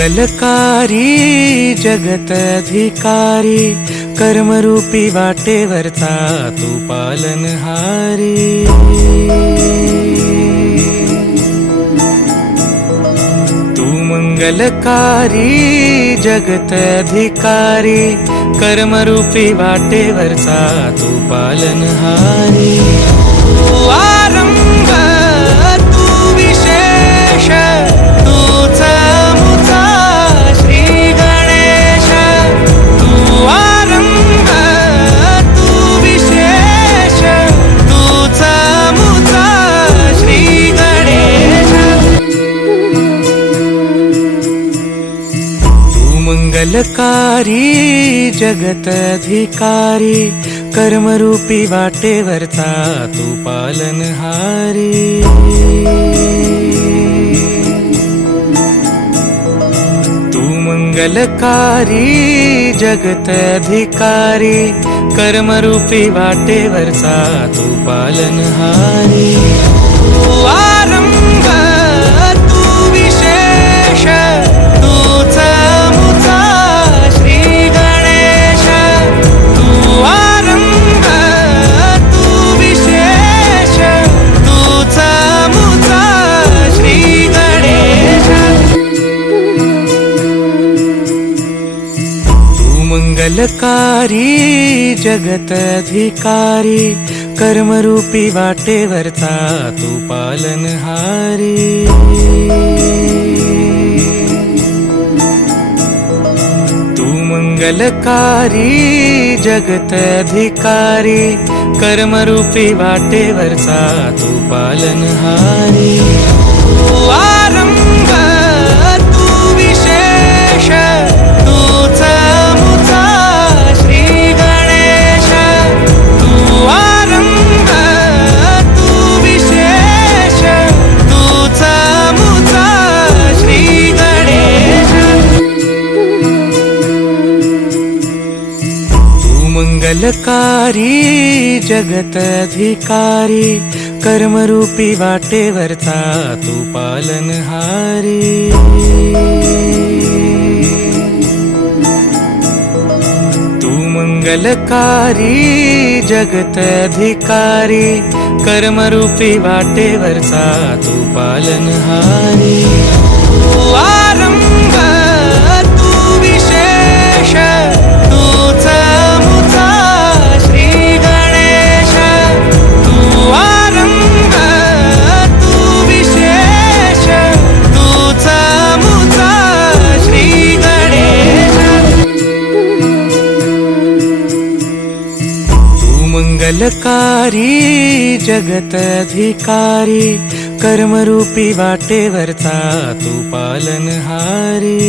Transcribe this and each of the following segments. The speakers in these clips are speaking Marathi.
मंगलकारी जगत अधिकारी, कर्मरूपी वाटेवरचा तू पालनहारी। तू मंगलकारी जगत अधिकारी, कर्मरूपी वाटेवरचा तू पालनहारी। तू आरंभ तू विशेष, तूच मुचा श्री गणेश। तू आरंभ तू विशेष, तूच मुचा श्री गणेश। तू मंगलकारी जगत अधिकारी, कर्मरूपी वाटेवरचा तू पालनहारी। तू मंगलकारी जगत अधिकारी, कर्मरूपी वाटेवरचा तू पालनहारी। तू आरंभ तू विशेष, तूच मुचा श्री गणेश। तू आरंभ तू विशेष, तूच मुचा श्री गणेश। तू मंगलकारी जगत अधिकारी, कर्मरूपी वाटेवरचा तू पालनहारी। तू मंगलकारी जगत अधिकारी, कर्मरूपी वाटेवरचा तू पालनहारी। तू आरंभ तू विशेष, तूच मुचा श्री गणेश। तू आरंभ तू विशेष, तूच मुचा श्री गणेश। तू मंगलकारी जगत अधिकारी, कर्मरूपी वाटेवरचा तू पालनहारी। तू मंगलकारी जगत अधिकारी, कर्मरूपी वाटेवरचा तू पालनहारी। तू आरंभ तू विशेष, तूच मुचा श्री गणेश। तू आरंभ तू विशेष, तूच मुचा श्री गणेश। तू मंगलकारी जगत अधिकारी, कर्मरूपी वाटेवरचा तू पालनहारी।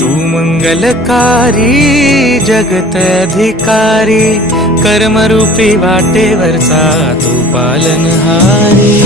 तू मंगलकारी जगत अधिकारी, कर्मरूपी वाटेवरचा तू पालनहारी।